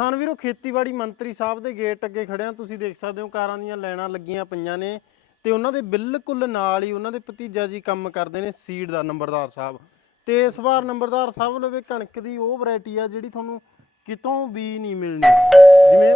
ਕਿਸਾਨ ਵੀਰੋ, ਖੇਤੀਬਾੜੀ ਮੰਤਰੀ ਸਾਹਿਬ ਦੇ ਗੇਟ ਅੱਗੇ ਖੜਿਆ ਤੁਸੀਂ ਦੇਖ ਸਕਦੇ ਹੋ, ਕਾਰਾਂ ਦੀਆਂ ਲਾਈਨਾਂ ਲੱਗੀਆਂ ਪਈਆਂ ਨੇ ਤੇ ਉਹਨਾਂ ਦੇ ਬਿਲਕੁਲ ਨਾਲ ਹੀ ਉਹਨਾਂ ਦੇ ਭਤੀਜਾ ਜੀ ਕੰਮ ਕਰਦੇ ਨੇ, ਸੀਡ ਦਾ ਨੰਬਰਦਾਰ ਸਾਹਿਬ। ਤੇ ਇਸ ਵਾਰ ਨੰਬਰਦਾਰ ਸਾਹਿਬ ਲਵੇ ਕਣਕ ਦੀ ਉਹ ਵੈਰਾਈਟੀ ਆ ਜਿਹੜੀ ਤੁਹਾਨੂੰ ਕਿਤੋਂ ਵੀ ਨਹੀਂ ਮਿਲਣੀ। ਜਿਵੇਂ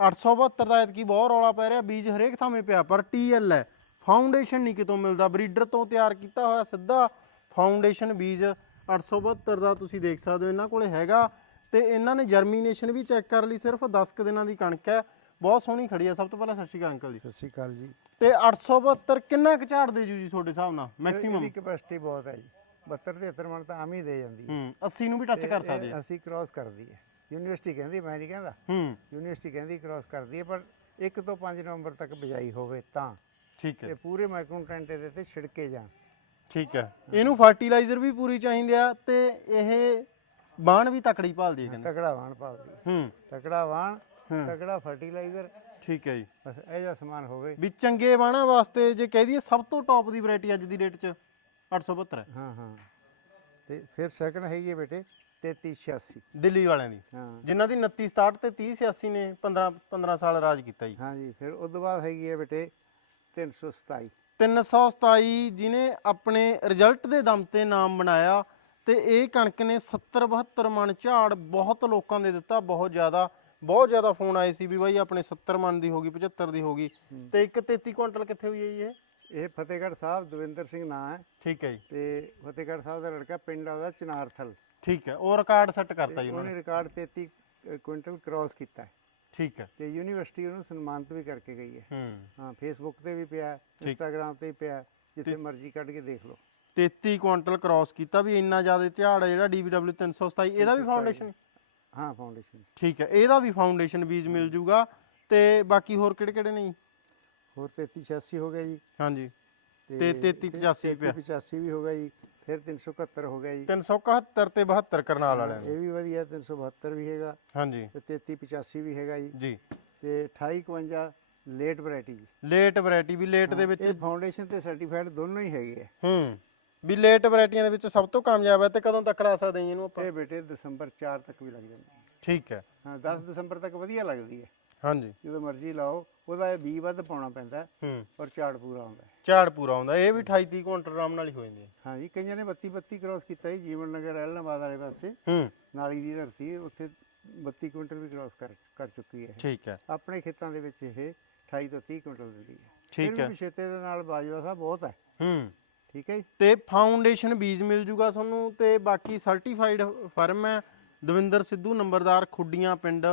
872 ਦਾ ਐਤਕੀ ਬਹੁਤ ਰੌਲਾ ਪੈ ਰਿਹਾ, ਬੀਜ ਹਰੇਕ ਥਾਵੇਂ ਪਿਆ, ਪਰ ਟੀਐਲ ਹੈ ਫਾਊਂਡੇਸ਼ਨ ਨਹੀਂ ਕਿਤੋਂ ਮਿਲਦਾ। ਬਰੀਡਰ ਤੋਂ ਤਿਆਰ ਕੀਤਾ ਹੋਇਆ ਸਿੱਧਾ ਫਾਊਂਡੇਸ਼ਨ ਬੀਜ 872 ਦਾ ਤੁਸੀਂ ਦੇਖ ਸਕਦੇ ਹੋ, ਇਹਨਾਂ ਕੋਲੇ ਹੈਗਾ। ਤੇ ਇਹਨਾਂ ਨੇ ਜਰਮੀਨੇਸ਼ਨ ਵੀ ਚੈੱਕ ਕਰ ਲਈ ਸਿਰਫ 10 ਕੁ ਦਿਨਾਂ ਦੀ ਕਣਕ ਹੈ। ਬਹੁਤ ਸੋਹਣੀ ਖੜੀ ਹੈ। ਸਭ ਤੋਂ ਪਹਿਲਾਂ ਸਤਿ ਸ਼੍ਰੀ ਅਕਾਲ ਅੰਕਲ ਜੀ। ਸਤਿ ਸ਼੍ਰੀ ਅਕਾਲ ਜੀ। ਤੇ 872 ਕਿੰਨਾ ਕੁ ਝਾੜ ਦੇ ਜੂ ਜੀ ਤੁਹਾਡੇ ਹਿਸਾਬ ਨਾਲ? ਮੈਕਸਿਮਮ ਇਹਦੀ ਕਪੈਸਿਟੀ ਬਹੁਤ ਹੈ ਜੀ। 72 73 ਮਣ ਤਾਂ ਆਮ ਹੀ ਦੇ ਜਾਂਦੀ ਹੈ। ਹੂੰ 80 ਨੂੰ ਵੀ ਟੱਚ ਕਰ ਸਕਦੇ ਆ। ਅਸੀਂ ਕ੍ਰਾਸ ਕਰਦੀ ਹੈ। ਯੂਨੀਵਰਸਿਟੀ ਕਹਿੰਦੀ ਮੈਂ ਨਹੀਂ ਕਹਿੰਦਾ। ਹੂੰ। ਯੂਨੀਵਰਸਿਟੀ ਕਹਿੰਦੀ ਕ੍ਰਾਸ ਕਰਦੀ ਹੈ ਪਰ 1 ਤੋਂ 5 ਨਵੰਬਰ ਤੱਕ ਬਿਜਾਈ ਹੋਵੇ ਤਾਂ। ਠੀਕ ਹੈ। ਇਹ ਪੂਰੇ ਮਾਈਕ੍ਰੋਨਟੈਂਟ ਦੇ ਤੇ ਛਿੜਕੇ ਜਾਣ। ਠੀਕ ਹੈ। ਇਹਨੂੰ ਫਰਟੀਲਾਈਜ਼ਰ ਵੀ ਪੂਰੀ ਚਾਹੀਦੀ ਆ ਤੇ ਇਹ ਬਾਣ ਵੀ ਤਕੜੀ ਭਾਲਦੀ ਹੈ ਕਹਿੰਦੇ। ਤਕੜਾ ਵਾਣ ਪਾਉਂਦੀ ਹੈ। ਹੂੰ। ਤਕੜਾ ਵਾਣ। ਤਕੜਾ ਫਰਟੀਲਾਈਜ਼ਰ। ਠੀਕ ਹੈ ਜੀ। ਬਸ ਇਹ ਜਿਹਾ ਸਮਾਨ ਹੋਵੇ। ਵੀ ਚੰਗੇ ਬਾਣਾ ਵਾਸਤੇ ਜੇ ਕਹਿ ਦਈਏ ਸਭ ਤੋਂ ਟੌਪ ਦੀ ਵੈਰਾਈਟੀ ਅੱਜ ਦੀ ਡੇਟ 'ਚ 872 ਹੈ। ਹਾਂ ਹਾਂ। ਤੇ ਫਿਰ ਸੈਕੰਡ ਹੈਗੀ ਹੈ ਬੇਟੇ 3386 ਦਿੱਲੀ ਵਾਲਿਆਂ ਦੀ। ਹਾਂ। ਜਿਨ੍ਹਾਂ ਦੀ 29 67 ਤੇ 30 86 ਨੇ 15 15 ਸਾਲ ਰਾਜ ਕੀਤਾ ਜੀ। ਹਾਂ ਜੀ ਫਿਰ ਉਸ ਤੋਂ ਬਾਅਦ ਹੈਗੀ ਹੈ ਬੇਟੇ 327 327 ਜਿਹਨੇ ਆਪਣੇ ਰਿਜ਼ਲਟ ਦੇ ਦਮ ਤੇ ਨਾਮ ਬਣਾਇਆ ਤੇ ਇਹ ਕਣਕ ਨੇ 70 72 ਮਣ ਝਾੜ ਬਹੁਤ ਲੋਕਾਂ ਦੇ ਦਿੱਤਾ ਬਹੁਤ ਜ਼ਿਆਦਾ ਬਹੁਤ ਜ਼ਿਆਦਾ ਫੋਨ ਆਏ ਸੀ ਵੀ ਬਾਈ ਆਪਣੇ 70 ਮਣ ਦੀ ਹੋ ਗਈ 75 ਦੀ ਹੋ ਗਈ। ਤੇ ਇੱਕ 33 ਕੁਇੰਟਲ ਕਿੱਥੇ ਹੋਈ ਹੈ ਜੀ ਇਹ? ਇਹ ਫਤਿਹਗੜ੍ਹ ਸਾਹਿਬ ਦਵਿੰਦਰ ਸਿੰਘ ਨਾਂ ਹੈ। ਠੀਕ ਹੈ ਜੀ। ਤੇ ਫਤਿਹਗੜ੍ਹ ਸਾਹਿਬ ਦਾ ਲੜਕਾ ਪਿੰਡ ਉਹਦਾ ਚਨਾਰਥਲ। ਠੀਕ ਹੈ ਉਹ ਰਿਕਾਰਡ ਸੈੱਟ ਕਰਤਾ ਜੀ ਉਹਨਾਂ ਰਿਕਾਰਡ 33 ਕੁਇੰਟਲ ਕ੍ਰਾਸ ਕੀਤਾ ਹੈ। ਠੀਕ ਹੈ। ਤੇ ਯੂਨੀਵਰਸਿਟੀ ਉਹਨੂੰ ਸਨਮਾਨਿਤ ਵੀ ਕਰਕੇ ਗਈ ਹੈ। ਹੂੰ। ਹਾਂ ਫੇਸਬੁੱਕ ਤੇ ਵੀ ਪਿਆ ਇੰਸਟਾਗ੍ਰam ਤੇ ਵੀ ਪਿਆ ਜਿੱਥੇ ਮਰਜ਼ੀ ਕੱਢ ਕੇ ਦੇਖ ਲਓ। 33 ਕੁਇੰਟਲ ਕ੍ਰਾਸ ਕੀਤਾ ਵੀ ਇੰਨਾ ਜ਼ਿਆਦਾ ਝਾੜ ਹੈ ਜਿਹੜਾ DVW 327 ਇਹਦਾ ਵੀ ਫਾਊਂਡੇਸ਼ਨ ਹਾਂ ਫਾਊਂਡੇਸ਼ਨ ਠੀਕ ਹੈ ਇਹਦਾ ਵੀ ਫਾਊਂਡੇਸ਼ਨ ਬੀਜ ਮਿਲ ਜੂਗਾ ਤੇ ਬਾਕੀ ਹੋਰ ਕਿਹੜੇ ਕਿਹੜੇ ਨੇ ਜੀ? ਹੋਰ 3386 ਹੋ ਗਿਆ ਜੀ। ਹਾਂਜੀ। ਤੇ 3385 ਪਿਆ 85 ਵੀ ਹੋ ਗਿਆ ਜੀ ਫਿਰ 371 ਹੋ ਗਿਆ ਜੀ। 371 ਤੇ 72 ਕਰਨਾਲ ਵਾਲਿਆਂ ਇਹ ਵੀ ਵਧੀਆ 372 ਵੀ ਹੈਗਾ। ਹਾਂਜੀ। ਤੇ 3385 ਵੀ ਹੈਗਾ ਜੀ। ਜੀ। ਤੇ 2851 ਲੇਟ ਵੈਰਾਈਟੀ ਲੇਟ ਵੈਰਾਈਟੀ ਵੀ ਲੇਟ ਦੇ ਵਿੱਚ ਇਹ ਫਾਊਂਡੇਸ਼ਨ ਤੇ ਸਰਟੀਫਾਈਡ ਦੋਨੋਂ ਹੀ ਹੈਗੇ ਆ। ਹੂੰ। ਵੀ ਲੇਟ ਵੈਰਾਈਟੀਆਂ ਦੇ ਵਿੱਚ ਸਭ ਤੋਂ ਕਾਮਯਾਬ ਹੈ ਤੇ ਕਦੋਂ ਤੱਕ ਲਾ ਸਕਦੇ ਜੀ ਇਹਨੂੰ ਆਪਾਂ? ਇਹ ਬੇਟੇ ਦਸੰਬਰ 4 ਤੱਕ ਵੀ ਲੱਗ ਜਾਂਦੀ ਹੈ। ਠੀਕ ਹੈ। ਹਾਂ 10 ਦਸੰਬਰ ਤੱਕ ਵਧੀਆ ਲੱਗਦੀ ਹੈ। ਹਾਂਜੀ। ਜਦੋਂ ਮਰਜ਼ੀ ਲਾਓ ਉਹਦਾ ਇਹ ਬੀ ਵੱਧ ਪਾਉਣਾ ਪੈਂਦਾ ਹੈ, ਹੂੰ। ਪਰ ਝਾੜ ਪੂਰਾ ਆਉਂਦਾ ਹੈ। ਝਾੜ ਪੂਰਾ ਆਉਂਦਾ ਇਹ ਵੀ 28 30 ਕੁਇੰਟਲ ਆਰਾਮ ਨਾਲ ਹੀ ਹੋ ਜਾਂਦੀ ਹੈ। ਹਾਂ ਜੀ ਕਈਆਂ ਨੇ 32 32 ਕ੍ਰਾਸ ਕੀਤਾ ਜੀ ਜੀਵਨ ਨਗਰ ਐਲਨਾਬਾਦ ਵਾਲੇ ਪਾਸੇ। ਹੂੰ। ਨਾਲੀ ਦੀ ਧਰਤੀ ਉੱਥੇ 32 ਕੁਇੰਟਲ ਵੀ ਕ੍ਰਾਸ ਕਰ ਕਰ ਚੁੱਕੀ ਹੈ ਠੀਕ ਹੈ। ਆਪਣੇ ਖੇਤਾਂ ਦੇ ਵਿੱਚ ਇਹ 28 ਤੋਂ 30 ਕੁਇੰਟਲ ਦਿੰਦੀ ਹੈ। ਠੀਕ ਹੈ ਵੀ ਪਿਛੇਤੇ ਦੇ ਨਾਲ ਬਾਜਵਾ ਸਾਹਿਬ ਬਹੁਤ ਹੈ। ਹੂੰ। ਠੀਕ ਹੈ ਤੇ ਫਾਊਂਡੇਸ਼ਨ ਬੀਜ ਮਿਲ ਜੂਗਾ ਤੁਹਾਨੂੰ ਤੇ ਬਾਕੀ ਸਰਟੀਫਾਈਡ ਫਰਮ ਹੈ ਦਵਿੰਦਰ ਸਿੱਧੂ ਨੰਬਰਦਾਰ ਖੁੱਡੀਆਂ ਪਿੰਡ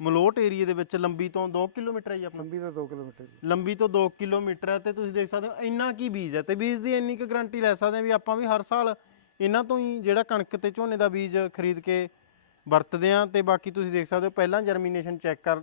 ਮਲੋਟ ਏਰੀਆ ਦੇ ਵਿੱਚ ਲੰਬੀ ਤੋਂ 2 ਕਿਲੋਮੀਟਰ ਹੈ ਜੀ ਆਪਣਾ। ਲੰਬੀ ਤੋਂ 2 ਕਿਲੋਮੀਟਰ ਜੀ। ਲੰਬੀ ਤੋਂ 2 ਕਿਲੋਮੀਟਰ ਹੈ ਤੇ ਤੁਸੀਂ ਦੇਖ ਸਕਦੇ ਹੋ ਇੰਨਾ ਕੀ ਬੀਜ ਹੈ ਤੇ ਬੀਜ ਦੀ ਇੰਨੀ ਕੁ ਗਾਰੰਟੀ ਲੈ ਸਕਦੇ ਹਾਂ ਵੀ ਆਪਾਂ ਵੀ ਹਰ ਸਾਲ ਇਹਨਾਂ ਤੋਂ ਹੀ ਜਿਹੜਾ ਕਣਕ ਤੇ ਝੋਨੇ ਦਾ ਬੀਜ ਖਰੀਦ ਕੇ ਵਰਤਦੇ ਆ ਤੇ ਬਾਕੀ ਤੁਸੀਂ ਦੇਖ ਸਕਦੇ ਹੋ ਪਹਿਲਾਂ ਜਰਮੀਨੇਸ਼ਨ ਚੈੱਕ ਕਰ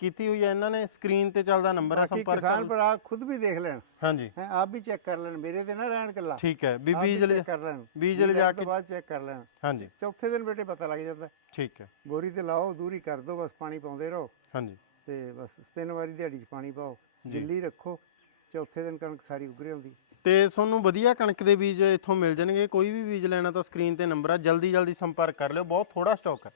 ਕੀਤੀ ਹੋਈ ਹੈ ਇਹਨਾਂ ਨੇ ਸਕਰੀਨ ਤੇ ਚੱਲਦਾ ਨੰਬਰ ਹੈ ਬਾਕੀ ਸੰਪਰਕ ਕਿਸਾਨ ਕਰ ਭਰਾ ਖੁਦ ਵੀ ਦੇਖ ਲੈਣ। ਹਾਂਜੀ। ਹੈ ਆਪ ਵੀ ਚੈੱਕ ਕਰ ਲੈਣ ਮੇਰੇ ਤੇ ਨਾ ਰਹਿਣ ਕੱਲਾ ਠੀਕ ਹੈ ਵੀ ਆਪ ਬੀਜ ਲੈ check ਕਰ ਲੈਣ। ਬੀਜ ਲੈਣ ਤੋਂ ਕੇ ਬਾਅਦ ਚੈੱਕ ਕਰ ਲੈਣ। ਹਾਂਜੀ। ਚੌਥੇ ਦਿਨ ਬੇਟੇ ਪਤਾ ਲੱਗ ਜਾਂਦਾ। ਠੀਕ ਹੈ। ਬੋਰੀ ਤੇ ਲਾਓ ਦੂਰੀ ਕਰ ਦਿਓ ਬਸ ਪਾਣੀ ਪਾਉਂਦੇ ਰਹੋ। ਹਾਂਜੀ। ਤੇ ਬਸ ਤਿੰਨ ਵਾਰੀ ਦਿਹਾੜੀ 'ਚ ਪਾਣੀ ਪਾਓ ਗਿੱਲੀ ਰੱਖੋ ਚੌਥੇ ਦਿਨ ਕਣਕ ਸਾਰੀ ਉਗਰੇ ਆਉਂਦੀ। ਤੇ ਤੁਹਾਨੂੰ ਵਧੀਆ ਕਣਕ ਦੇ ਬੀਜ ਇੱਥੋਂ ਮਿਲ ਜਾਣਗੇ ਕੋਈ ਵੀ ਬੀਜ ਲੈਣਾ ਤਾਂ ਸਕਰੀਨ ਤੇ ਨੰਬਰ ਆ ਜਲਦੀ ਜਲਦੀ ਸੰਪਰਕ ਕਰ ਲਿਓ ਬਹੁਤ ਥੋੜਾ ਸਟਾਕ ਹੈ।